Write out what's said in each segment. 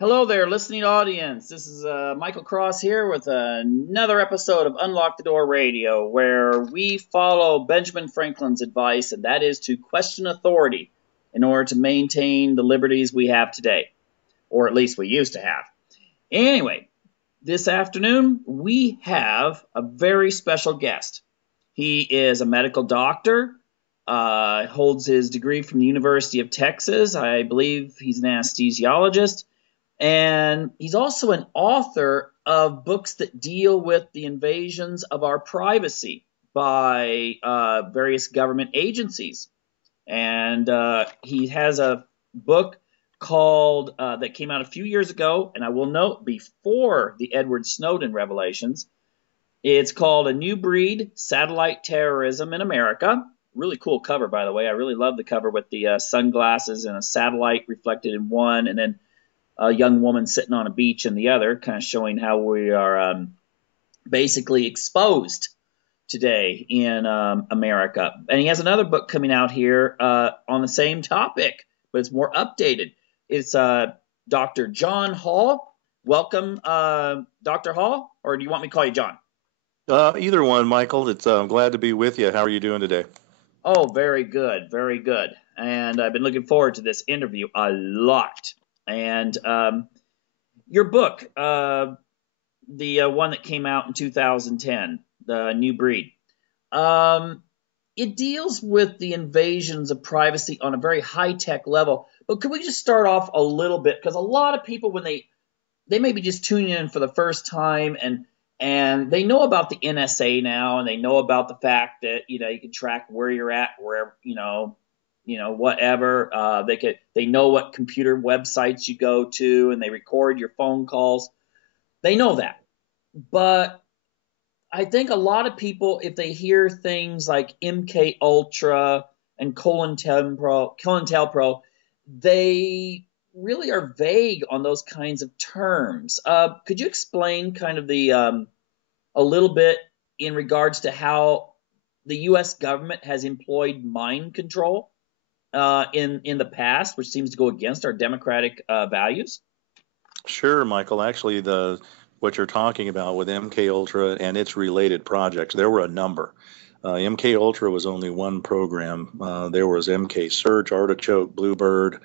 Hello there, listening audience. This is Michael Cross here with another episode of Unlock the Door Radio, where we follow Benjamin Franklin's advice, and that is to question authority in order to maintain the liberties we have today, or at least we used to have. Anyway, this afternoon we have a very special guest. He is a medical doctor, holds his degree from the University of Texas. I believe he's an anesthesiologist. And he's also an author of books that deal with the invasions of our privacy by various government agencies. And he has a book called that came out a few years ago, and I will note before the Edward Snowden revelations. It's called A New Breed: Satellite Terrorism in America. Really cool cover, by the way. I really love the cover with the sunglasses and a satellite reflected in one, and then a young woman sitting on a beach in the other, kind of showing how we are basically exposed today in America. And he has another book coming out here on the same topic, but it's more updated. It's Dr. John Hall. Welcome, Dr. Hall, or do you want me to call you John? Either one, Michael. It's glad to be with you. How are you doing today? Oh, very good, very good. And I've been looking forward to this interview a lot. And your book, the one that came out in 2010, The New Breed, it deals with the invasions of privacy on a very high-tech level. But could we just start off a little bit? Because a lot of people, when they may be just tuning in for the first time, and they know about the NSA now, and they know about the fact that, you can track where you're at, wherever, whatever. They know what computer websites you go to, and they record your phone calls. They know that. But I think a lot of people, if they hear things like Mkultra and COINTELPRO, they really are vague on those kinds of terms. Could you explain kind of a little bit in regards to how the U.S. government has employed mind control in the past, which seems to go against our democratic values? Sure, Michael. Actually, what you're talking about with MKUltra and its related projects, there were a number. MKUltra was only one program. There was MK Search, Artichoke, Bluebird,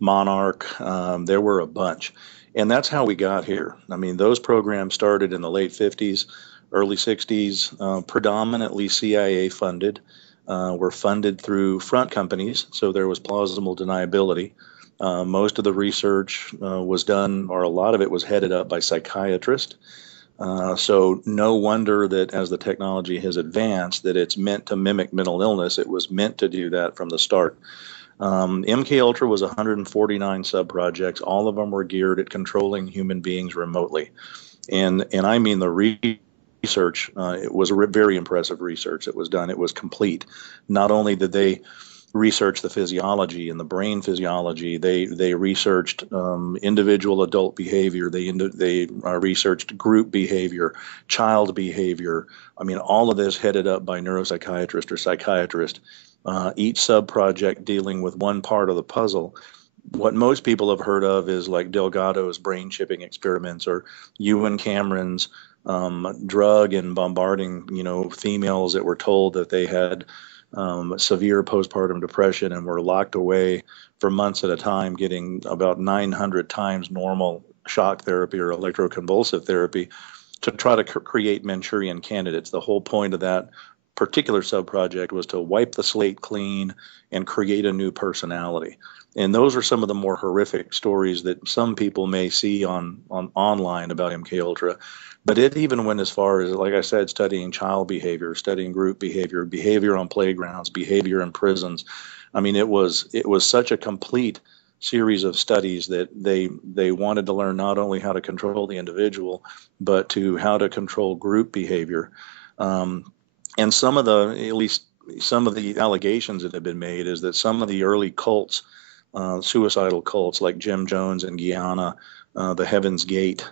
Monarch. There were a bunch. And that's how we got here. I mean, those programs started in the late 50s, early 60s, predominantly CIA funded. Were funded through front companies, so there was plausible deniability. Most of the research was done, or a lot of it was headed up by psychiatrists. So no wonder that as the technology has advanced, that it's meant to mimic mental illness. It was meant to do that from the start. MKUltra was 149 sub-projects. All of them were geared at controlling human beings remotely. And I mean the research, it was very impressive research that was done. It was complete. Not only did they research the physiology and the brain physiology, they researched individual adult behavior. They researched group behavior, child behavior. I mean, all of this headed up by neuropsychiatrist or psychiatrist. Each sub-project dealing with one part of the puzzle. What most people have heard of is like Delgado's brain chipping experiments, or Ewan Cameron's drug and bombarding, females that were told that they had severe postpartum depression and were locked away for months at a time, getting about 900 times normal shock therapy or electroconvulsive therapy to try to create Manchurian candidates. The whole point of that particular sub-project was to wipe the slate clean and create a new personality. And those are some of the more horrific stories that some people may see on online about MKUltra. But it even went as far as, like I said, studying child behavior, studying group behavior, behavior on playgrounds, behavior in prisons. I mean, it was such a complete series of studies that they wanted to learn not only how to control the individual, but to how to control group behavior. And at least some of the allegations that have been made is that some of the early cults, suicidal cults like Jim Jones in Guyana, the Heaven's Gate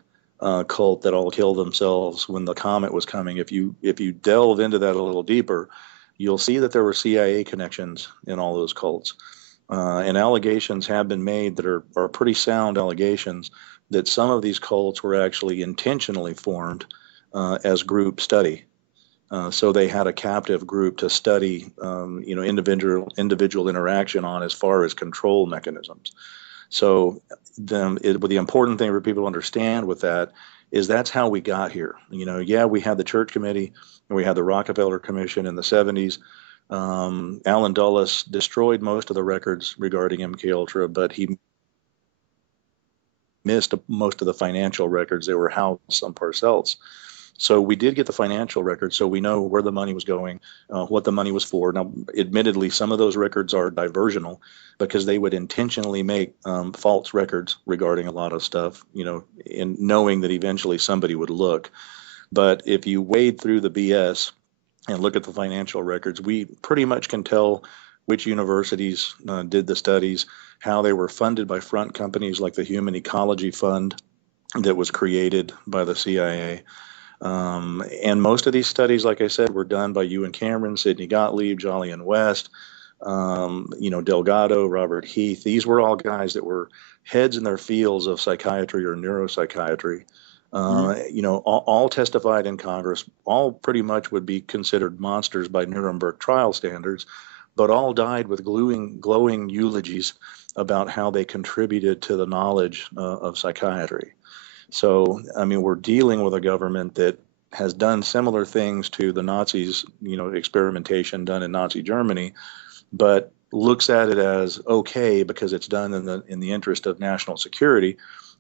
cult that all killed themselves when the comet was coming. If you delve into that a little deeper, you'll see that there were CIA connections in all those cults. And allegations have been made that are pretty sound allegations that some of these cults were actually intentionally formed as group study. So they had a captive group to study, individual interaction on as far as control mechanisms. So the important thing for people to understand with that is that's how we got here. Yeah, we had the Church Committee and we had the Rockefeller Commission in the 70s. Alan Dulles destroyed most of the records regarding MKUltra, but he missed most of the financial records. They were housed someplace else. So we did get the financial records, so we know where the money was going, what the money was for. Now, admittedly, some of those records are diversional because they would intentionally make false records regarding a lot of stuff, in knowing that eventually somebody would look. But if you wade through the BS and look at the financial records, we pretty much can tell which universities did the studies, how they were funded by front companies like the Human Ecology Fund that was created by the CIA. And most of these studies, like I said, were done by Ewan Cameron, Sidney Gottlieb, Jolly and West, Delgado, Robert Heath. These were all guys that were heads in their fields of psychiatry or neuropsychiatry. All testified in Congress, all pretty much would be considered monsters by Nuremberg trial standards, but all died with glowing eulogies about how they contributed to the knowledge of psychiatry. So, we're dealing with a government that has done similar things to the Nazis, experimentation done in Nazi Germany, but looks at it as okay because it's done in the interest of national security.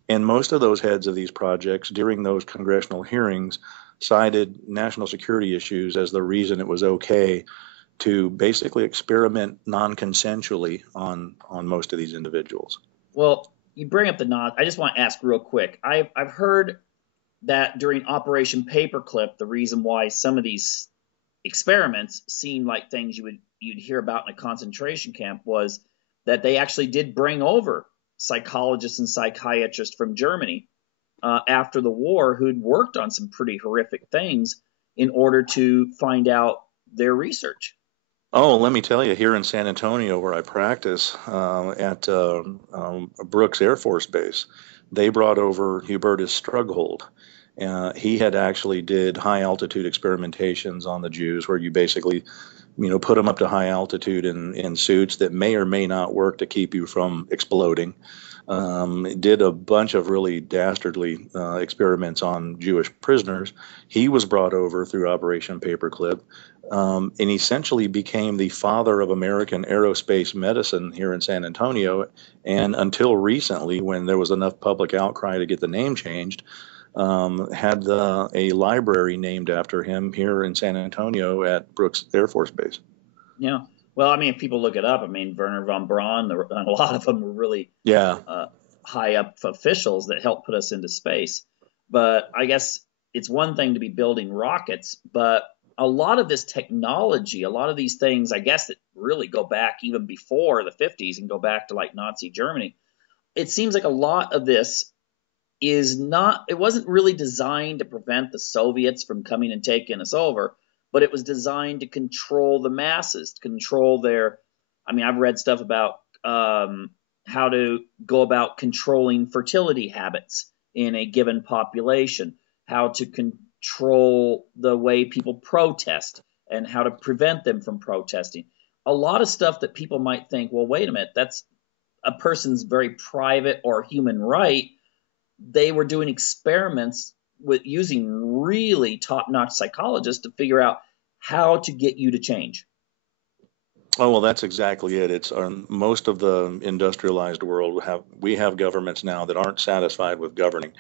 And most of those heads of these projects during those congressional hearings cited national security issues as the reason it was okay to basically experiment non-consensually on most of these individuals. Well, you bring up the Nazis. I just want to ask real quick. I've heard that during Operation Paperclip, the reason why some of these experiments seemed like things you'd hear about in a concentration camp was that they actually did bring over psychologists and psychiatrists from Germany after the war who'd worked on some pretty horrific things in order to find out their research. Oh, let me tell you, here in San Antonio, where I practice at Brooks Air Force Base, they brought over Hubertus Strughold. He had actually did high altitude experimentations on the Jews, where you basically, put them up to high altitude in suits that may or may not work to keep you from exploding. Did a bunch of really dastardly experiments on Jewish prisoners. He was brought over through Operation Paperclip. And essentially became the father of American aerospace medicine here in San Antonio. And until recently, when there was enough public outcry to get the name changed, had a library named after him here in San Antonio at Brooks Air Force Base. Yeah. Well, if people look it up, Werner von Braun, a lot of them were really high up officials that helped put us into space. But I guess it's one thing to be building rockets, but a lot of this technology, a lot of these things, I guess, that really go back even before the 50s and go back to like Nazi Germany. It seems like a lot of this it wasn't really designed to prevent the Soviets from coming and taking us over, but it was designed to control the masses, to control I've read stuff about how to go about controlling fertility habits in a given population, how to control the way people protest and how to prevent them from protesting. A lot of stuff that people might think, well, wait a minute, that's a person's very private or human right. They were doing experiments with using really top-notch psychologists to figure out how to get you to change. Oh, well, that's exactly it. It's most of the industrialized world we have governments now that aren't satisfied with governing.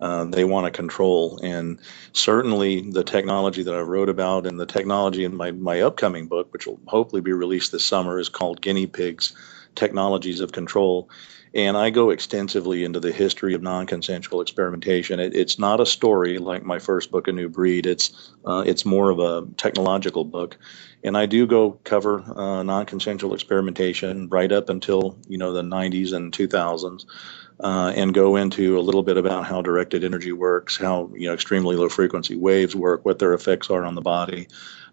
They want to control, and certainly the technology that I wrote about and the technology in my upcoming book, which will hopefully be released this summer, is called Guinea Pigs: Technologies of Control. And I go extensively into the history of non-consensual experimentation. It's not a story like my first book, A New Breed. It's more of a technological book. And I do go cover non-consensual experimentation right up until, the 90s and 2000s. And go into a little bit about how directed energy works, how extremely low frequency waves work, what their effects are on the body.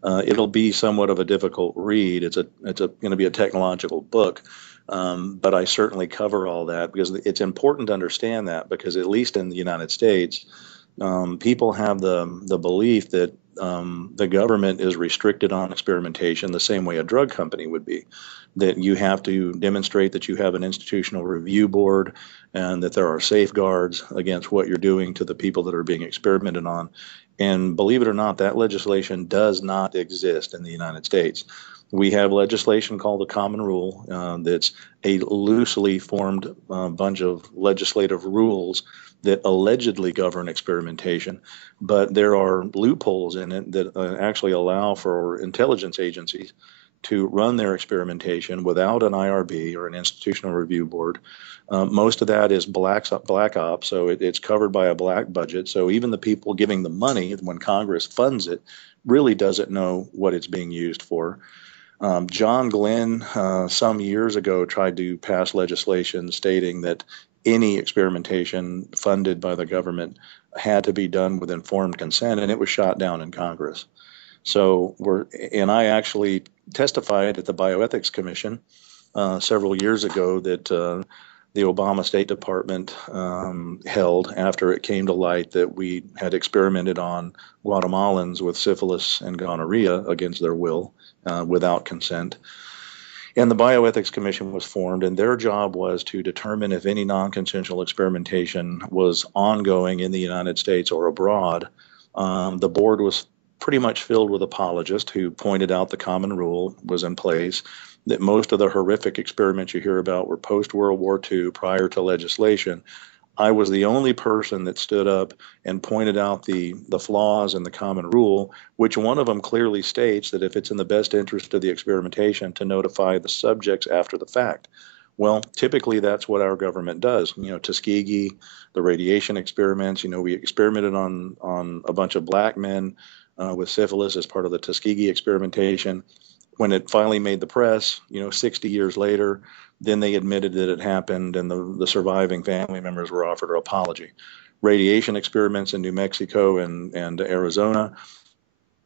It'll be somewhat of a difficult read. It's going to be a technological book, But I certainly cover all that because it's important to understand that, because at least in the United States, people have the belief that the government is restricted on experimentation the same way a drug company would be, that you have to demonstrate that you have an institutional review board and that there are safeguards against what you're doing to the people that are being experimented on. And believe it or not, that legislation does not exist in the United States. We have legislation called the Common Rule that's a loosely formed bunch of legislative rules that allegedly govern experimentation, but there are loopholes in it that actually allow for intelligence agencies to run their experimentation without an IRB or an institutional review board. Most of that is black ops, so it's covered by a black budget. So even the people giving the money, when Congress funds it, really doesn't know what it's being used for. John Glenn, some years ago, tried to pass legislation stating that any experimentation funded by the government had to be done with informed consent, and it was shot down in Congress. So and I actually testified at the Bioethics Commission several years ago that the Obama State Department held after it came to light that we had experimented on Guatemalans with syphilis and gonorrhea against their will, without consent. And the Bioethics Commission was formed, and their job was to determine if any non-consensual experimentation was ongoing in the United States or abroad. The board was pretty much filled with apologists who pointed out the Common Rule was in place, that most of the horrific experiments you hear about were post-World War II, prior to legislation. I was the only person that stood up and pointed out the flaws in the Common Rule, which one of them clearly states that if it's in the best interest of the experimentation to notify the subjects after the fact. Well, typically that's what our government does. Tuskegee, the radiation experiments, we experimented on a bunch of black men with syphilis as part of the Tuskegee experimentation. When it finally made the press, 60 years later, then they admitted that it happened, and the surviving family members were offered an apology. Radiation experiments in New Mexico and Arizona,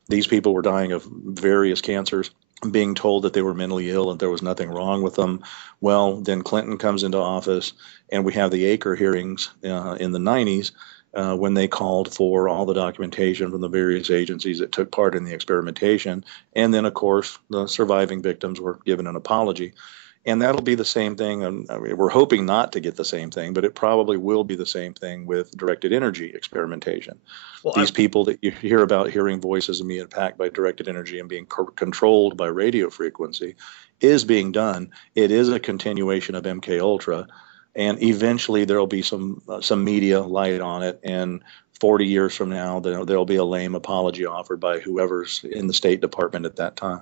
these people were dying of various cancers, being told that they were mentally ill and there was nothing wrong with them. Well, then Clinton comes into office, and we have the Acre hearings in the 90s, when they called for all the documentation from the various agencies that took part in the experimentation. And then, of course, the surviving victims were given an apology. And that'll be the same thing. We're hoping not to get the same thing, but it probably will be the same thing with directed energy experimentation. Well, these people that you hear about hearing voices and being attacked by directed energy and being controlled by radio frequency is being done. It is a continuation of MKUltra. And eventually there'll be some media light on it, and 40 years from now there'll be a lame apology offered by whoever's in the State Department at that time.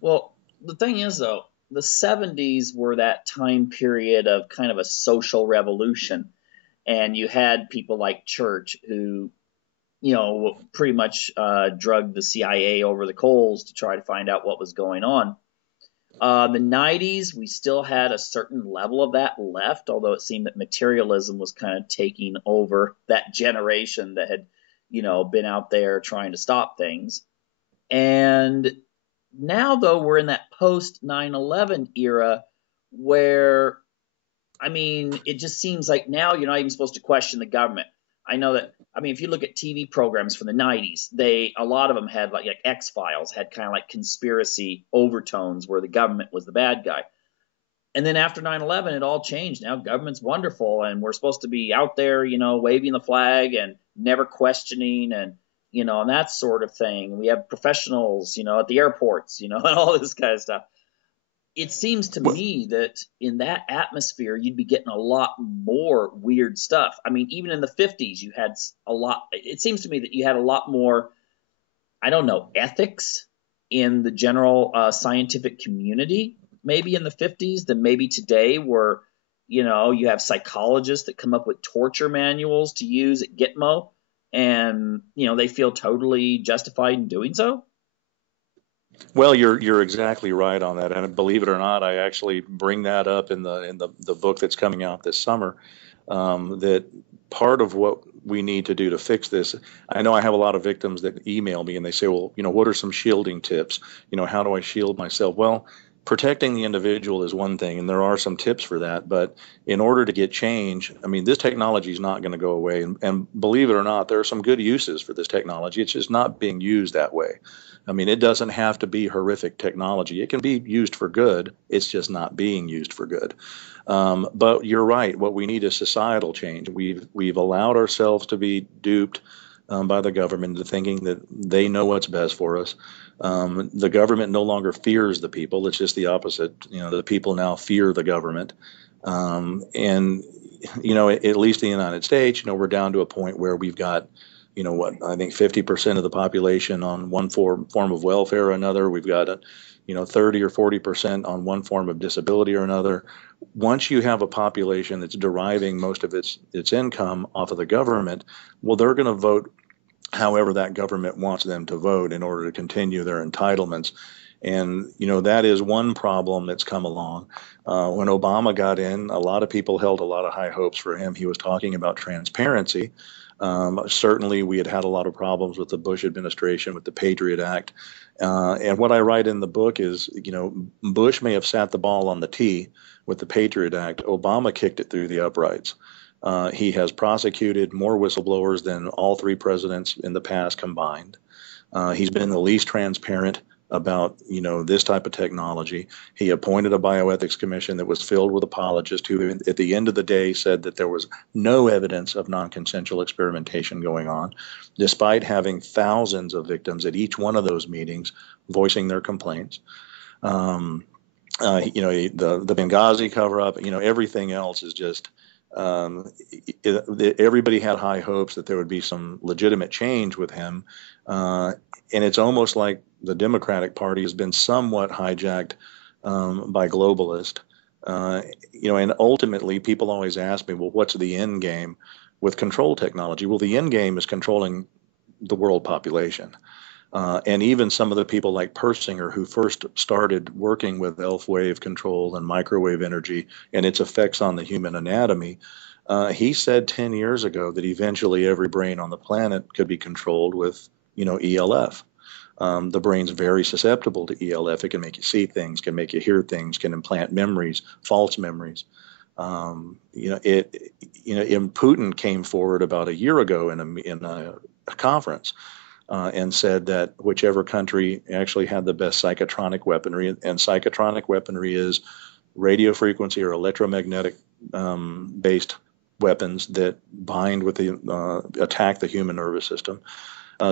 Well, the thing is, though, the 70s were that time period of kind of a social revolution, and you had people like Church who, pretty much drugged the CIA over the coals to try to find out what was going on. The 90s, we still had a certain level of that left, although it seemed that materialism was kind of taking over that generation that had, been out there trying to stop things. And now, though, we're in that post 9/11 era where, it just seems like now you're not even supposed to question the government. I know that, if you look at TV programs from the 90s, a lot of them had like X-Files had kind of like conspiracy overtones where the government was the bad guy. And then after 9/11, it all changed. Now government's wonderful, and we're supposed to be out there, waving the flag and never questioning and that sort of thing. We have professionals, at the airports, and all this kind of stuff. It seems to me that in that atmosphere, you'd be getting a lot more weird stuff. Even in the 50s, you had a lot. It seems to me that you had a lot more, ethics in the general scientific community, maybe in the 50s than maybe today, where, you have psychologists that come up with torture manuals to use at Gitmo, and, they feel totally justified in doing so. Well, you're exactly right on that, and believe it or not, I actually bring that up in the book that's coming out this summer. That part of what we need to do to fix this. I know I have a lot of victims that email me and they say, well, what are some shielding tips? How do I shield myself? Well, protecting the individual is one thing, and there are some tips for that. But in order to get change, I mean, this technology is not going to go away. And believe it or not, there are some good uses for this technology. It's just not being used that way. I mean, it doesn't have to be horrific technology. It can be used for good. It's just not being used for good. But you're right. What we need is societal change. We've allowed ourselves to be duped by the government into thinking that they know what's best for us. The government no longer fears the people. It's just the opposite. You know, the people now fear the government. And, you know, at least in the United States, you know, we're down to a point where we've got, you know, what, I think 50% of the population on one form of welfare or another. We've got, you know, 30 or 40% on one form of disability or another. Once you have a population that's deriving most of its income off of the government, well, they're going to vote however that government wants them to vote in order to continue their entitlements. And, you know, that is one problem that's come along. When Obama got in, a lot of people held a lot of high hopes for him. He was talking about transparency. Certainly, we had a lot of problems with the Bush administration with the Patriot Act. And what I write in the book is, you know, Bush may have sat the ball on the tee with the Patriot Act. Obama kicked it through the uprights. He has prosecuted more whistleblowers than all three presidents in the past combined. He's been the least transparent about, you know, this type of technology. He appointed a bioethics commission that was filled with apologists who, at the end of the day, said that there was no evidence of non-consensual experimentation going on, despite having thousands of victims at each one of those meetings voicing their complaints. You know, the Benghazi cover-up, you know, everything else is just everybody had high hopes that there would be some legitimate change with him. And it's almost like the Democratic Party has been somewhat hijacked by globalists. You know, and ultimately people always ask me, well, what's the end game with control technology? Well, the end game is controlling the world population. And even some of the people like Persinger, who first started working with ELF wave control and microwave energy and its effects on the human anatomy, he said 10 years ago that eventually every brain on the planet could be controlled with, you know, ELF. The brain's very susceptible to ELF. It can make you see things, can make you hear things, can implant memories, false memories. You know, and Putin came forward about a year ago in a conference. And said that whichever country actually had the best psychotronic weaponry, and psychotronic weaponry is radio frequency or electromagnetic based weapons that bind with the attack the human nervous system,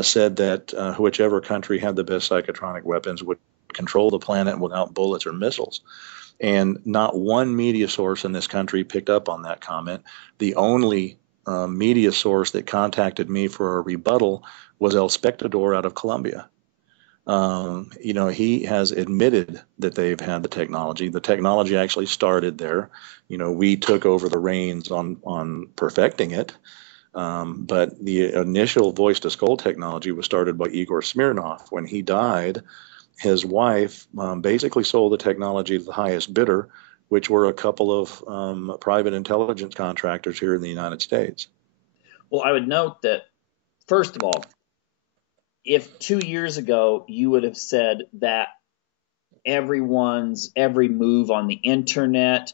said that whichever country had the best psychotronic weapons would control the planet without bullets or missiles. And not one media source in this country picked up on that comment. The only media source that contacted me for a rebuttal was El Spectador out of Colombia. You know, he has admitted that they've had the technology. The technology actually started there. You know, we took over the reins on perfecting it. But the initial voice to skull technology was started by Igor Smirnov. When he died, his wife basically sold the technology to the highest bidder, which were a couple of private intelligence contractors here in the United States. Well, I would note that, first of all, if 2 years ago you would have said that every move on the internet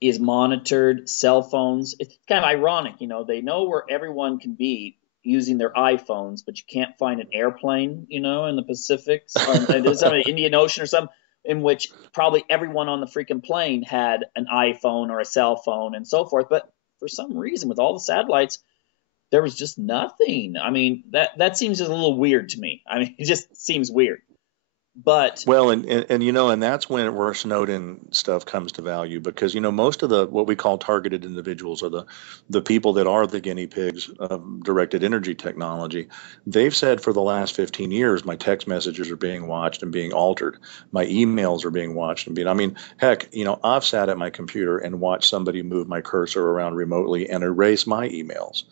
is monitored, cell phones, it's kind of ironic, you know, they know where everyone can be using their iPhones, but you can't find an airplane, you know, in the Pacific, or in the Indian Ocean or something, in which probably everyone on the freaking plane had an iPhone or a cell phone and so forth. But for some reason, with all the satellites, there was just nothing. I mean, that seems just a little weird to me. I mean, it just seems weird. But well, and you know, and that's where Snowden stuff comes to value, because you know most of the what we call targeted individuals are the people that are the guinea pigs of directed energy technology. They've said for the last 15 years, my text messages are being watched and being altered. My emails are being watched and being. I mean, heck, you know, I've sat at my computer and watched somebody move my cursor around remotely and erase my emails.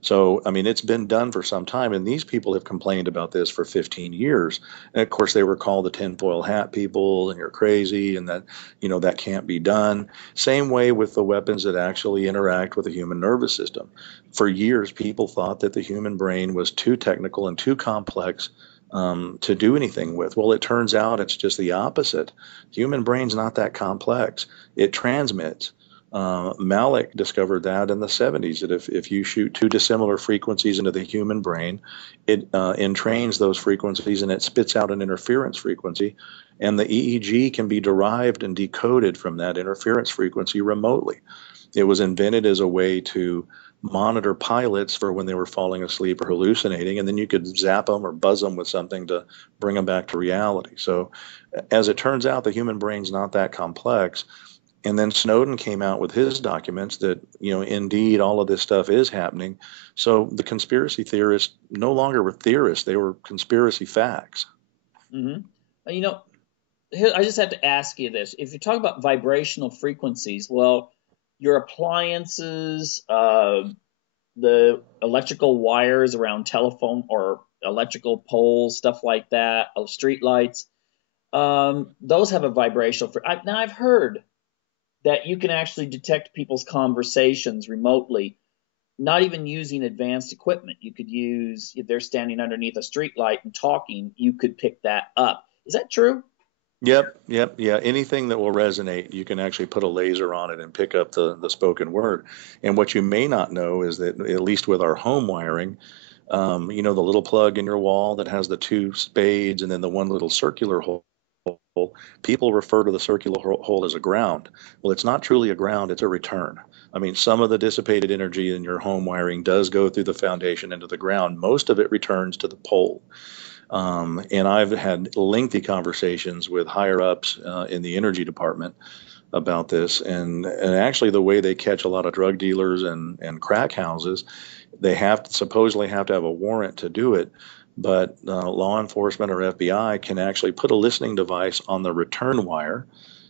So, I mean, it's been done for some time, and these people have complained about this for 15 years. And of course, they were called the tinfoil hat people, and you're crazy, and that, you know, that can't be done. Same way with the weapons that actually interact with the human nervous system. For years, people thought that the human brain was too technical and too complex to do anything with. Well, it turns out it's just the opposite. Human brain's not that complex. It transmits. Malik discovered that in the 70s, that if you shoot two dissimilar frequencies into the human brain, it entrains those frequencies and it spits out an interference frequency. And the EEG can be derived and decoded from that interference frequency remotely. It was invented as a way to monitor pilots for when they were falling asleep or hallucinating, and then you could zap them or buzz them with something to bring them back to reality. So, as it turns out, the human brain's not that complex. And then Snowden came out with his documents that, indeed all of this stuff is happening. So the conspiracy theorists no longer were theorists, they were conspiracy facts. Mm-hmm. I just have to ask you this. If you talk about vibrational frequencies, well, your appliances, the electrical wires around telephone or electrical poles, stuff like that, street lights, those have a vibrational. Now, I've heard that you can actually detect people's conversations remotely, not even using advanced equipment. You could use, if they're standing underneath a street light and talking, you could pick that up. Is that true? Yep, yeah. Anything that will resonate, you can actually put a laser on it and pick up the spoken word. And what you may not know is that, at least with our home wiring, the little plug in your wall that has the two spades and then the one little circular hole, people refer to the circular hole as a ground. Well, it's not truly a ground, it's a return. I mean, some of the dissipated energy in your home wiring does go through the foundation into the ground. Most of it returns to the pole. And I've had lengthy conversations with higher ups in the energy department about this. And actually, the way they catch a lot of drug dealers and crack houses, they supposedly have to have a warrant to do it. But law enforcement or FBI can actually put a listening device on the return wire,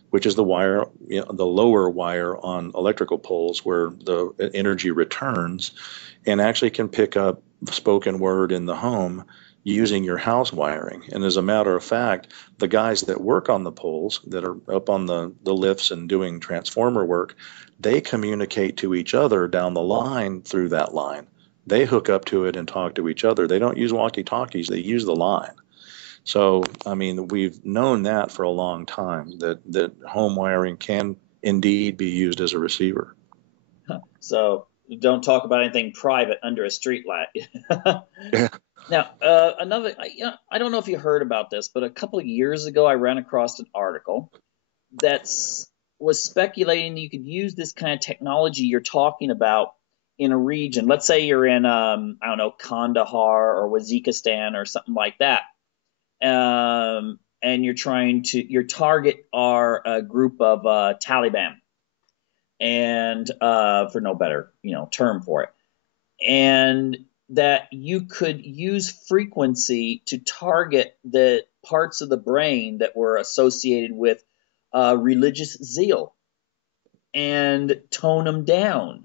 which is the wire, the lower wire on electrical poles where the energy returns, and actually can pick up spoken word in the home using your house wiring. And as a matter of fact, the guys that work on the poles, that are up on the lifts and doing transformer work, they communicate to each other down the line through that line. They hook up to it and talk to each other. They don't use walkie-talkies, they use the line. So, I mean, we've known that for a long time, that home wiring can indeed be used as a receiver. So don't talk about anything private under a street light. Yeah. Now, I don't know if you heard about this, but a couple of years ago, I ran across an article that was speculating you could use this kind of technology you're talking about in a region. Let's say you're in, Kandahar or Waziristan or something like that. And your target are a group of Taliban, and for no better, term for it. And that you could use frequency to target the parts of the brain that were associated with religious zeal and tone them down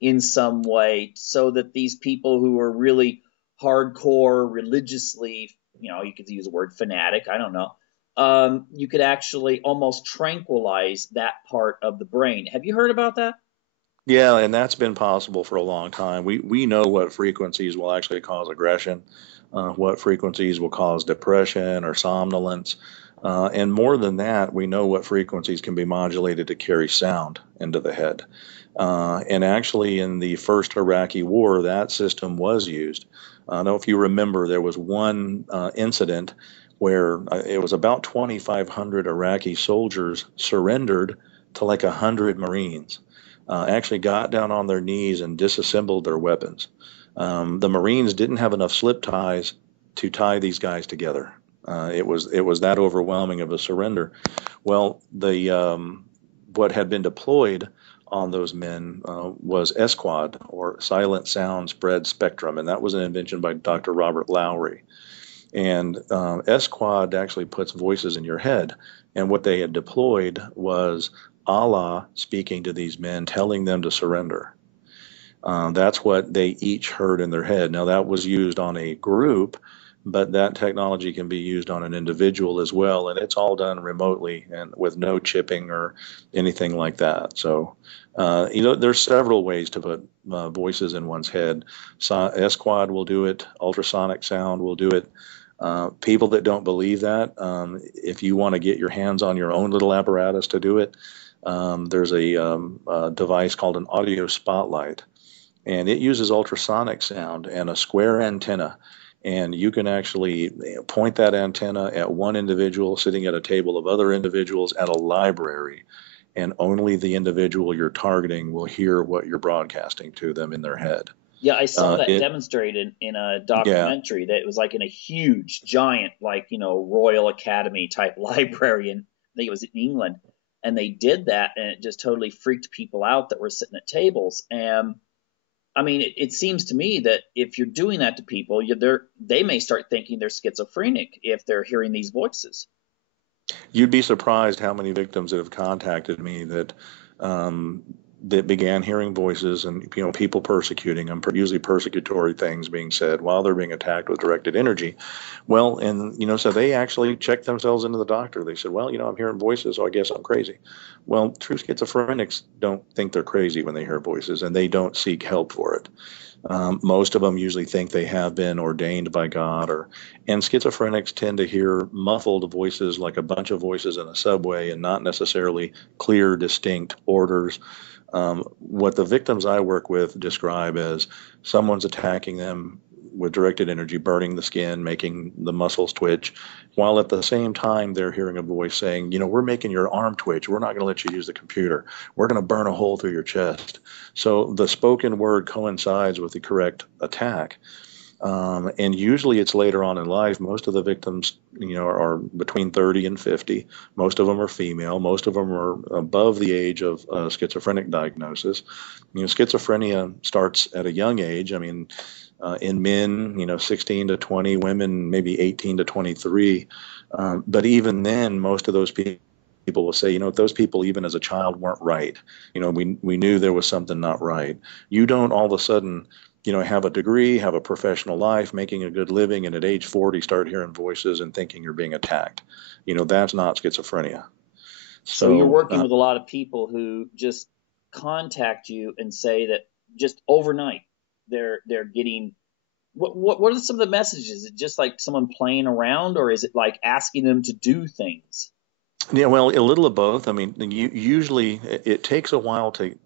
in some way so that these people who are really hardcore religiously, you could use the word fanatic, I don't know, you could actually almost tranquilize that part of the brain. Have you heard about that? Yeah, and that's been possible for a long time. We know what frequencies will actually cause aggression, what frequencies will cause depression or somnolence. And more than that, we know what frequencies can be modulated to carry sound into the head. And actually, in the first Iraqi war, that system was used. I don't know if you remember, there was one incident where it was about 2,500 Iraqi soldiers surrendered to like 100 Marines. Actually got down on their knees and disassembled their weapons. The Marines didn't have enough slip ties to tie these guys together. It was that overwhelming of a surrender. Well, what had been deployed on those men was SQUAD, or Silent Sound Spread Spectrum, and that was an invention by Dr. Robert Lowry. And SQUAD actually puts voices in your head, and what they had deployed was Allah speaking to these men, telling them to surrender. That's what they each heard in their head. Now, that was used on a group, but that technology can be used on an individual as well, and it's all done remotely and with no chipping or anything like that. So, there's several ways to put voices in one's head. SQUAD will do it. Ultrasonic sound will do it. People that don't believe that, if you want to get your hands on your own little apparatus to do it, there's a device called an audio spotlight, and it uses ultrasonic sound and a square antenna. And you can actually point that antenna at one individual sitting at a table of other individuals at a library, and only the individual you're targeting will hear what you're broadcasting to them in their head. Yeah, I saw that demonstrated in a Yeah, documentary that it was like in a huge, giant, like, Royal Academy type library, and I think it was in England. And they did that, and it just totally freaked people out that were sitting at tables. And I mean, it seems to me that if you're doing that to people, they may start thinking they're schizophrenic if they're hearing these voices. you'd be surprised how many victims that have contacted me that began hearing voices and people persecuting them, usually persecutory things being said while they're being attacked with directed energy. Well, and so they actually checked themselves into the doctor. They said, well, I'm hearing voices, so I guess I'm crazy. Well, true schizophrenics don't think they're crazy when they hear voices, and they don't seek help for it. Most of them usually think they have been ordained by God, and schizophrenics tend to hear muffled voices, like a bunch of voices in a subway, and not necessarily clear, distinct orders. What the victims I work with describe as someone's attacking them with directed energy, burning the skin, making the muscles twitch, while at the same time they're hearing a voice saying, we're making your arm twitch. We're not going to let you use the computer. We're going to burn a hole through your chest. So the spoken word coincides with the correct attack. And usually it's later on in life. Most of the victims, are between 30 and 50. Most of them are female. Most of them are above the age of schizophrenic diagnosis. Schizophrenia starts at a young age. I mean, in men, 16 to 20, women maybe 18 to 23. But even then, most of those people will say, those people, even as a child, weren't right. We knew there was something not right. You don't all of a sudden, have a degree, have a professional life, making a good living, and at age 40 start hearing voices and thinking you're being attacked. That's not schizophrenia. So you're So working with a lot of people who just contact you and say that just overnight they're getting what are some of the messages? Is it just like someone playing around, or is it like asking them to do things? yeah, well, a little of both. I mean, usually it takes a while to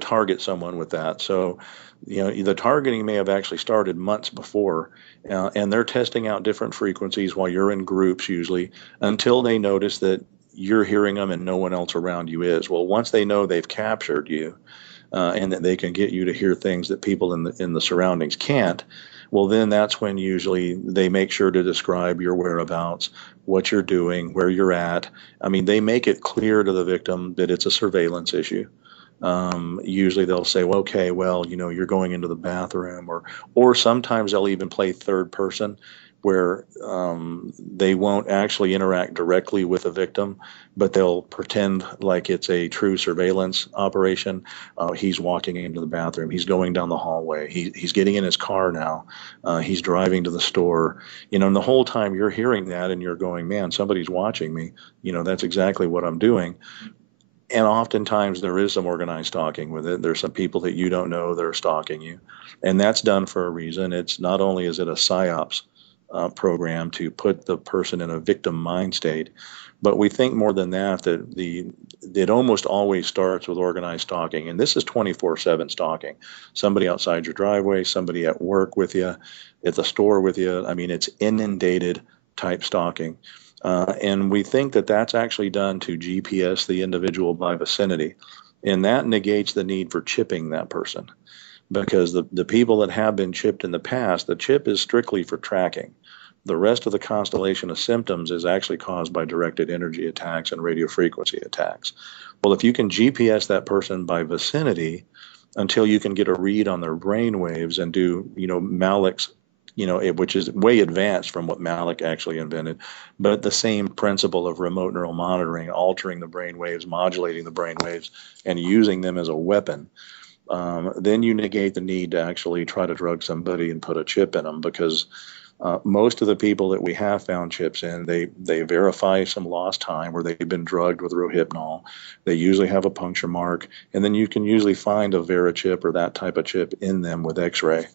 target someone with that. So, the targeting may have actually started months before, and they're testing out different frequencies while you're in groups usually until they notice that you're hearing them and no one else around you is. Well, once they know they've captured you, and that they can get you to hear things that people in the surroundings can't, well, then that's when usually they make sure to describe your whereabouts, what you're doing, where you're at. I mean, they make it clear to the victim that it's a surveillance issue. Usually they'll say, well, okay, well, you're going into the bathroom, or sometimes they'll even play third person where they won't actually interact directly with a victim, but they'll pretend like it's a true surveillance operation. He's walking into the bathroom. He's going down the hallway. He's getting in his car now. He's driving to the store. And the whole time you're hearing that and you're going, man, somebody's watching me. That's exactly what I'm doing. And oftentimes there is some organized stalking with it. There's some people that you don't know that are stalking you. And that's done for a reason. It's not only is it a psyops program to put the person in a victim mind state, but we think more than that, it almost always starts with organized stalking. And this is 24/7 stalking. Somebody outside your driveway, somebody at work with you, at the store with you. I mean, it's inundated type stalking. And we think that that's actually done to GPS the individual by vicinity. And that negates the need for chipping that person, because the people that have been chipped in the past, the chip is strictly for tracking. The rest of the constellation of symptoms is actually caused by directed energy attacks and radio frequency attacks. Well, if you can GPS that person by vicinity until you can get a read on their brain waves and do, Malik's, which is way advanced from what Malik actually invented, but the same principle of remote neural monitoring, altering the brain waves, modulating the brain waves, and using them as a weapon. Then you negate the need to actually try to drug somebody and put a chip in them, because Most of the people that we have found chips in, they verify some lost time where they've been drugged with Rohypnol. They usually have a puncture mark, and then you can usually find a Vera chip or that type of chip in them with X-ray.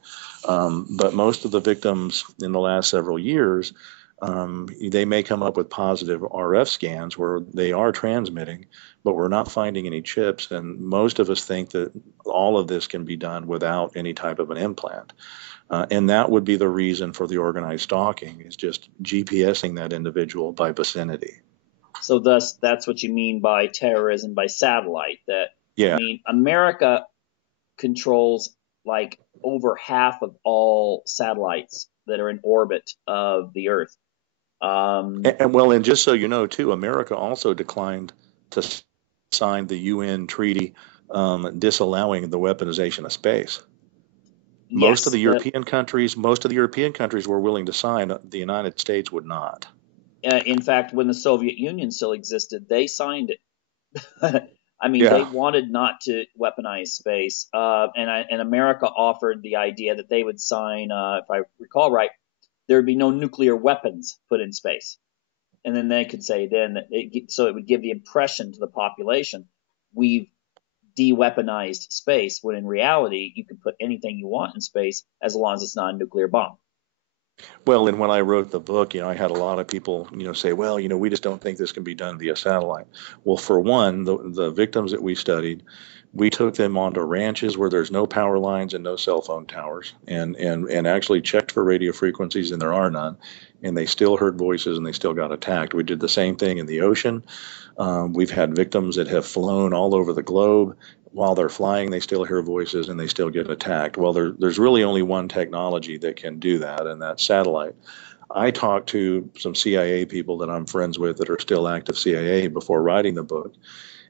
But most of the victims in the last several years, they may come up with positive RF scans where they are transmitting, but we're not finding any chips. And most of us think that all of this can be done without any type of an implant. And that would be the reason for the organized stalking, is just GPSing that individual by vicinity. So thus, that's what you mean by terrorism by satellite. That, Yeah. I mean, America controls like over half of all satellites that are in orbit of the Earth. And just so you know, too, America also declined to sign the UN treaty disallowing the weaponization of space. Most of the European countries were willing to sign. The United States would not. In fact, when the Soviet Union still existed, they signed it. I mean, Yeah. They wanted not to weaponize space, and America offered the idea that they would sign, if I recall right, there would be no nuclear weapons put in space, and then they could say so it would give the impression to the population we've de-weaponized space, when in reality you can put anything you want in space as long as it's not a nuclear bomb. Well, and when I wrote the book, I had a lot of people, say, well, we just don't think this can be done via satellite. Well, for one, the victims that we studied, we took them onto ranches where there's no power lines and no cell phone towers, and actually checked for radio frequencies, and there are none. And they still heard voices, and they still got attacked. We did the same thing in the ocean. We've had victims that have flown all over the globe. While they're flying, they still hear voices and they still get attacked. Well, there's really only one technology that can do that, and that's satellite. I talked to some CIA people that I'm friends with that are still active CIA before writing the book,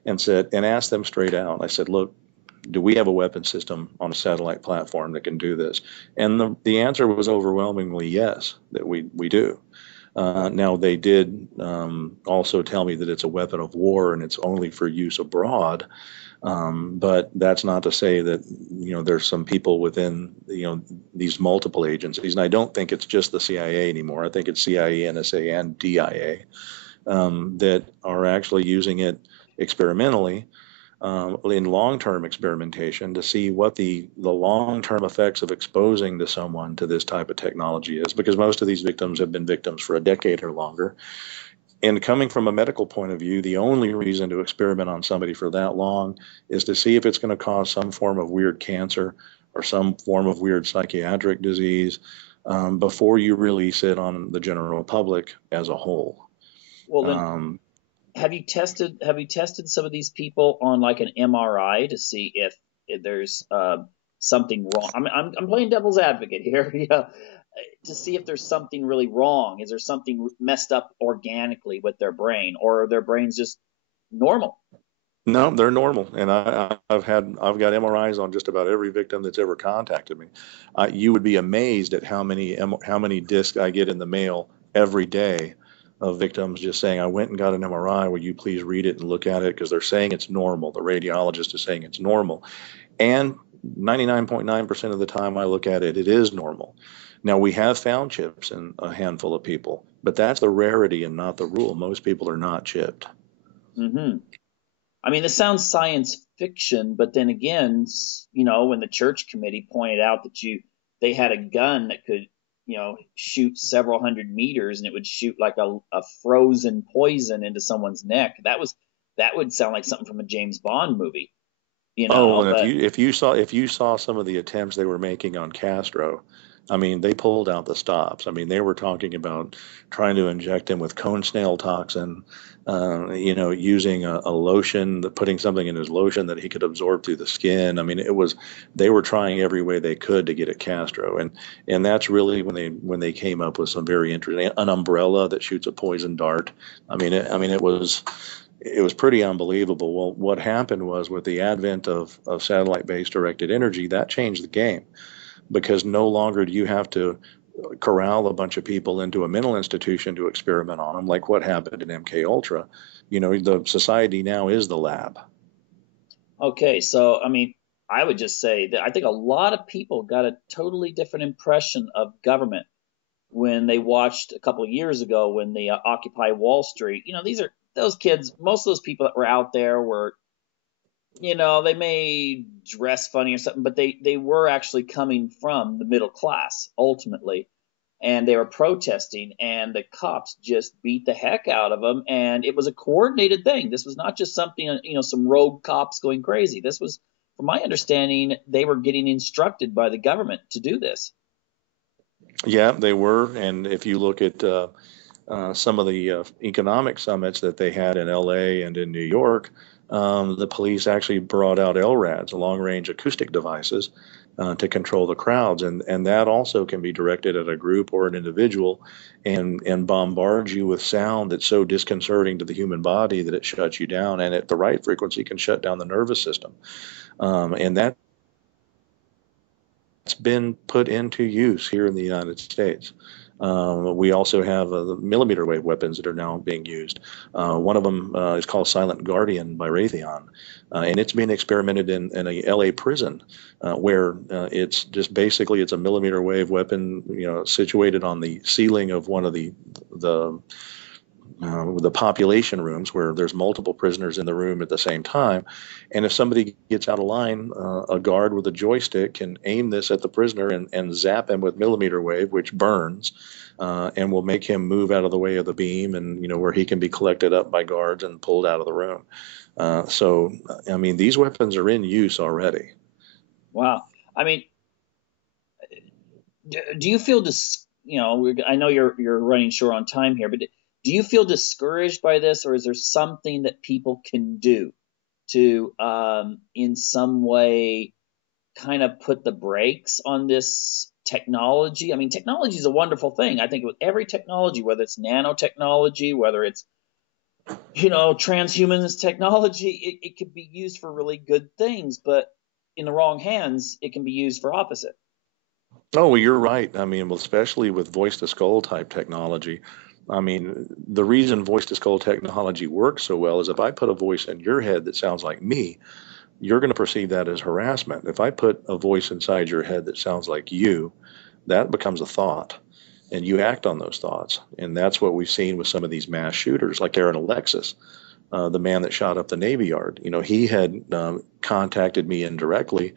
and asked them straight out. I said, look, do we have a weapon system on a satellite platform that can do this? And the answer was overwhelmingly yes, that we do. Now, they did also tell me that it's a weapon of war and it's only for use abroad. But that's not to say that, there's some people within, these multiple agencies. And I don't think it's just the CIA anymore. I think it's CIA, NSA, and DIA that are actually using it experimentally in long-term experimentation to see what the long-term effects of exposing to someone to this type of technology is, because most of these victims have been victims for a decade or longer. And coming from a medical point of view, the only reason to experiment on somebody for that long is to see if it's going to cause some form of weird cancer or some form of weird psychiatric disease before you release it on the general public as a whole. Well, then, have you tested some of these people on like an MRI to see if there's something wrong? I'm playing devil's advocate here. To see if there's something really wrong. Is there something messed up organically with their brain, or are their brains just normal? No, they're normal, and I've got MRIs on just about every victim that's ever contacted me. You would be amazed at how many discs I get in the mail every day of victims just saying, I went and got an MRI. Will you please read it and look at it, because they're saying it's normal. The radiologist is saying it's normal, and 99.9% of the time I look at it, it is normal. Now, we have found chips in a handful of people, but that's the rarity and not the rule. Most people are not chipped. Mm-hmm. I mean, this sounds science fiction, but then again, when the church committee pointed out that they had a gun that could, shoot several hundred meters, and it would shoot like a frozen poison into someone's neck, that would sound like something from a James Bond movie. And if you saw some of the attempts they were making on Castro, I mean, they pulled out the stops. I mean, they were talking about trying to inject him with cone snail toxin, using a lotion, putting something in his lotion that he could absorb through the skin. I mean, they were trying every way they could to get at Castro, and that's really when they came up with some very interesting, an umbrella that shoots a poison dart. It was pretty unbelievable. Well, what happened was, with the advent of satellite-based directed energy, that changed the game, because no longer do you have to corral a bunch of people into a mental institution to experiment on them, like what happened in MKUltra. The society now is the lab. Okay, so I would just say that I think a lot of people got a totally different impression of government when they watched a couple of years ago when the Occupy Wall Street. These are those kids. Most of those people that were out there were, they may dress funny or something, but they were actually coming from the middle class ultimately, and they were protesting, and the cops just beat the heck out of them, and it was a coordinated thing. This was not just something, some rogue cops going crazy. This was, from my understanding, they were getting instructed by the government to do this. Yeah, they were. And if you look at some of the economic summits that they had in LA and in New York, the police actually brought out LRADs, long-range acoustic devices, to control the crowds, and that also can be directed at a group or an individual, and bombard you with sound that's so disconcerting to the human body that it shuts you down, and at the right frequency can shut down the nervous system, and that's been put into use here in the United States. We also have the millimeter wave weapons that are now being used. One of them is called Silent Guardian by Raytheon, and it's being experimented in a LA prison, where it's just basically it's a millimeter wave weapon, situated on the ceiling of one of the population rooms where there's multiple prisoners in the room at the same time. And if somebody gets out of line, a guard with a joystick can aim this at the prisoner and zap him with millimeter wave, which burns, and will make him move out of the way of the beam, and where he can be collected up by guards and pulled out of the room. So, I mean, these weapons are in use already. Wow. I mean, do you feel I know you're running short on time here, but do you feel discouraged by this, or is there something that people can do to, in some way, kind of put the brakes on this technology? I mean, technology is a wonderful thing. I think with every technology, whether it's nanotechnology, whether it's, transhumans technology, it could be used for really good things, but in the wrong hands, it can be used for opposite. Oh, well, you're right. I mean, well, especially with voice to skull type technology. I mean, the reason voice to skull technology works so well is if I put a voice in your head that sounds like me, you're going to perceive that as harassment. If I put a voice inside your head that sounds like you, that becomes a thought, and you act on those thoughts. And that's what we've seen with some of these mass shooters, like Aaron Alexis, the man that shot up the Navy Yard. He had contacted me indirectly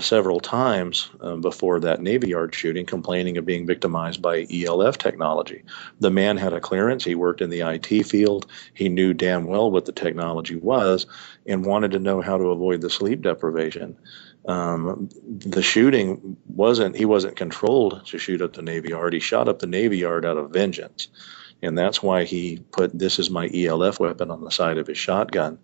several times before that Navy Yard shooting, complaining of being victimized by ELF technology. The man had a clearance. He worked in the IT field. He knew damn well what the technology was and wanted to know how to avoid the sleep deprivation. The shooting he wasn't controlled to shoot up the Navy Yard. He shot up the Navy Yard out of vengeance. And that's why he put "This is my ELF weapon" on the side of his shotgun.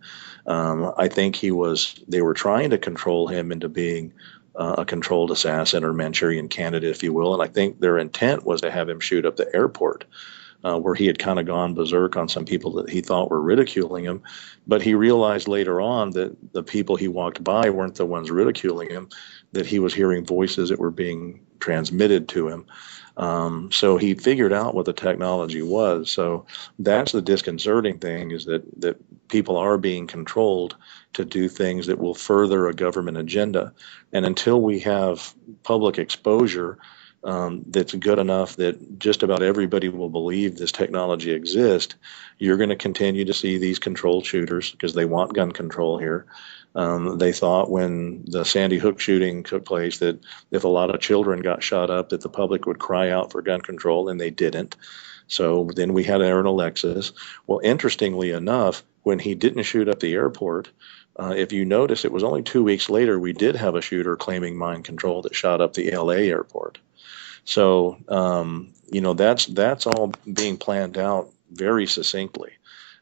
I think they were trying to control him into being a controlled assassin or Manchurian candidate, if you will. And I think their intent was to have him shoot up the airport, where he had kind of gone berserk on some people that he thought were ridiculing him. But he realized later on that the people he walked by weren't the ones ridiculing him, that he was hearing voices that were being transmitted to him. So he figured out what the technology was. So that's the disconcerting thing, is that people are being controlled to do things that will further a government agenda. And until we have public exposure that's good enough that just about everybody will believe this technology exists, you're going to continue to see these controlled shooters, because they want gun control here. They thought when the Sandy Hook shooting took place that if a lot of children got shot up, that the public would cry out for gun control, and they didn't. So then we had Aaron Alexis. Well, interestingly enough, when he didn't shoot up the airport, if you notice, it was only 2 weeks later we did have a shooter claiming mind control that shot up the LA airport. So, that's all being planned out very succinctly.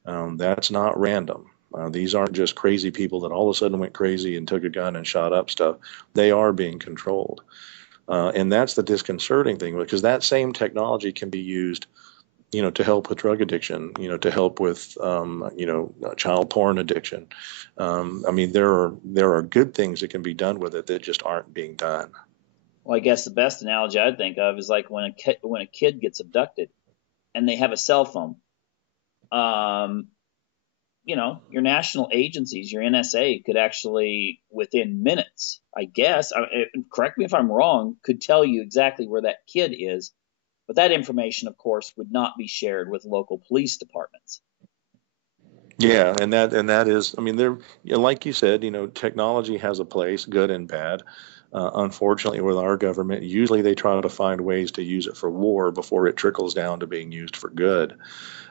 That's not random. These aren't just crazy people that all of a sudden went crazy and took a gun and shot up stuff. They are being controlled. And that's the disconcerting thing, because that same technology can be used, to help with drug addiction, to help with, child porn addiction. I mean, there are good things that can be done with it that just aren't being done. Well, I guess the best analogy I'd think of is like when a kid gets abducted and they have a cell phone. Your national agencies, your NSA, could actually, within minutes, I guess, correct me if I'm wrong, could tell you exactly where that kid is But that information, of course, would not be shared with local police departments. Yeah, and that is, I mean, like you said, technology has a place, good and bad. Unfortunately, with our government, usually they try to find ways to use it for war before it trickles down to being used for good.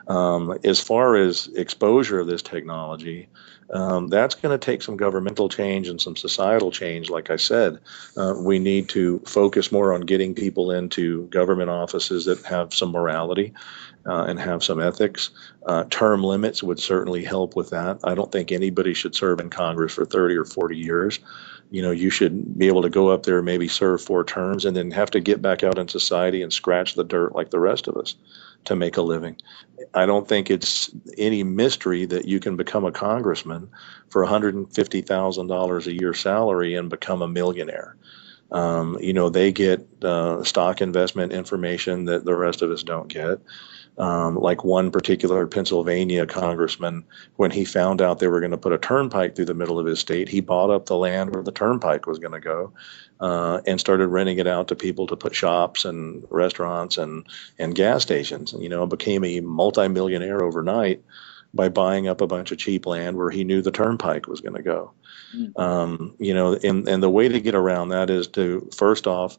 As far as exposure of this technology, that's going to take some governmental change and some societal change. Like I said, we need to focus more on getting people into government offices that have some morality and have some ethics. Term limits would certainly help with that. I don't think anybody should serve in Congress for 30 or 40 years. You should be able to go up there, maybe serve 4 terms, and then have to get back out in society and scratch the dirt like the rest of us to make a living. I don't think it's any mystery that you can become a congressman for $150,000 a year salary and become a millionaire. They get stock investment information that the rest of us don't get. Like one particular Pennsylvania congressman, when he found out they were going to put a turnpike through the middle of his state, he bought up the land where the turnpike was going to go and started renting it out to people to put shops and restaurants and gas stations. Became a multimillionaire overnight by buying up a bunch of cheap land where he knew the turnpike was going to go. And the way to get around that is to, first off,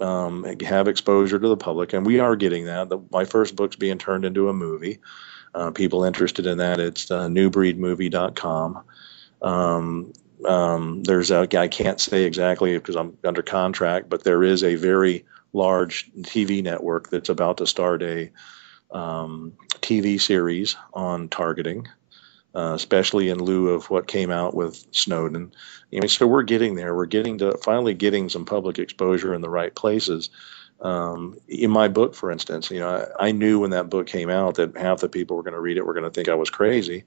have exposure to the public, and we are getting that. My first book's being turned into a movie. People interested in that, it's newbreedmovie.com. I can't say exactly because I'm under contract, but there is a very large TV network that's about to start a TV series on targeting, especially in lieu of what came out with Snowden. So we're getting there. We're finally getting some public exposure in the right places. In my book, for instance, I knew when that book came out that half the people were going to read it were going to think I was crazy.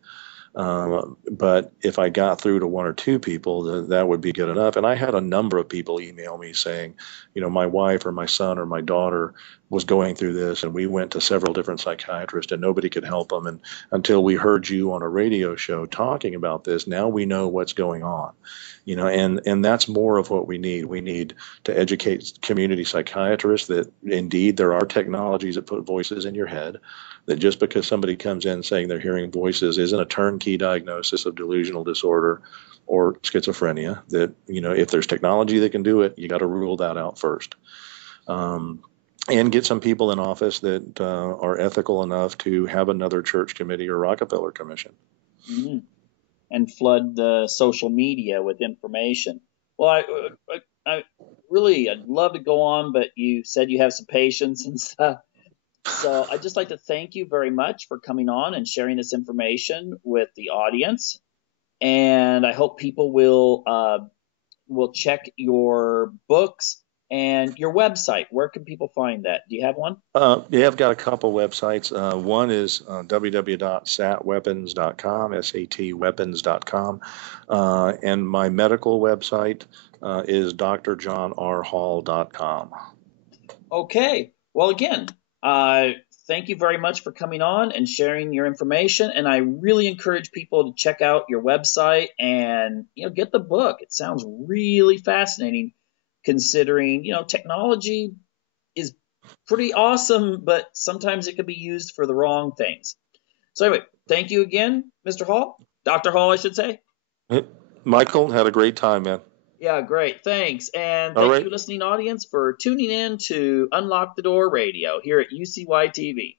But if I got through to 1 or 2 people, that would be good enough. And I had a number of people email me saying, my wife or my son or my daughter was going through this, and we went to several different psychiatrists and nobody could help them. And until we heard you on a radio show talking about this, now we know what's going on. And that's more of what we need. We need to educate community psychiatrists that indeed there are technologies that put voices in your head, that just because somebody comes in saying they're hearing voices isn't a turnkey diagnosis of delusional disorder or schizophrenia, that, if there's technology that can do it, you got to rule that out first. And get some people in office that are ethical enough to have another church committee or Rockefeller commission. Mm-hmm. And flood the social media with information. Well, I'd love to go on, but you said you have some patience and stuff. So I'd just like to thank you very much for coming on and sharing this information with the audience. And I hope people will check your books and your website. Where can people find that? Do you have one? Yeah, I've got a couple websites. One is www.satweapons.com, satweapons.com. And my medical website is drjohnrhall.com. Okay. Well, again, thank you very much for coming on and sharing your information. And I really encourage people to check out your website and, get the book. It sounds really fascinating, considering, technology is pretty awesome, but sometimes it can be used for the wrong things. So anyway, thank you again, Mr. Hall. Dr. Hall, I should say. Michael, had a great time, man. Yeah, great. Thanks. And thank you, listening audience, for tuning in to Unlock the Door Radio here at UCY TV.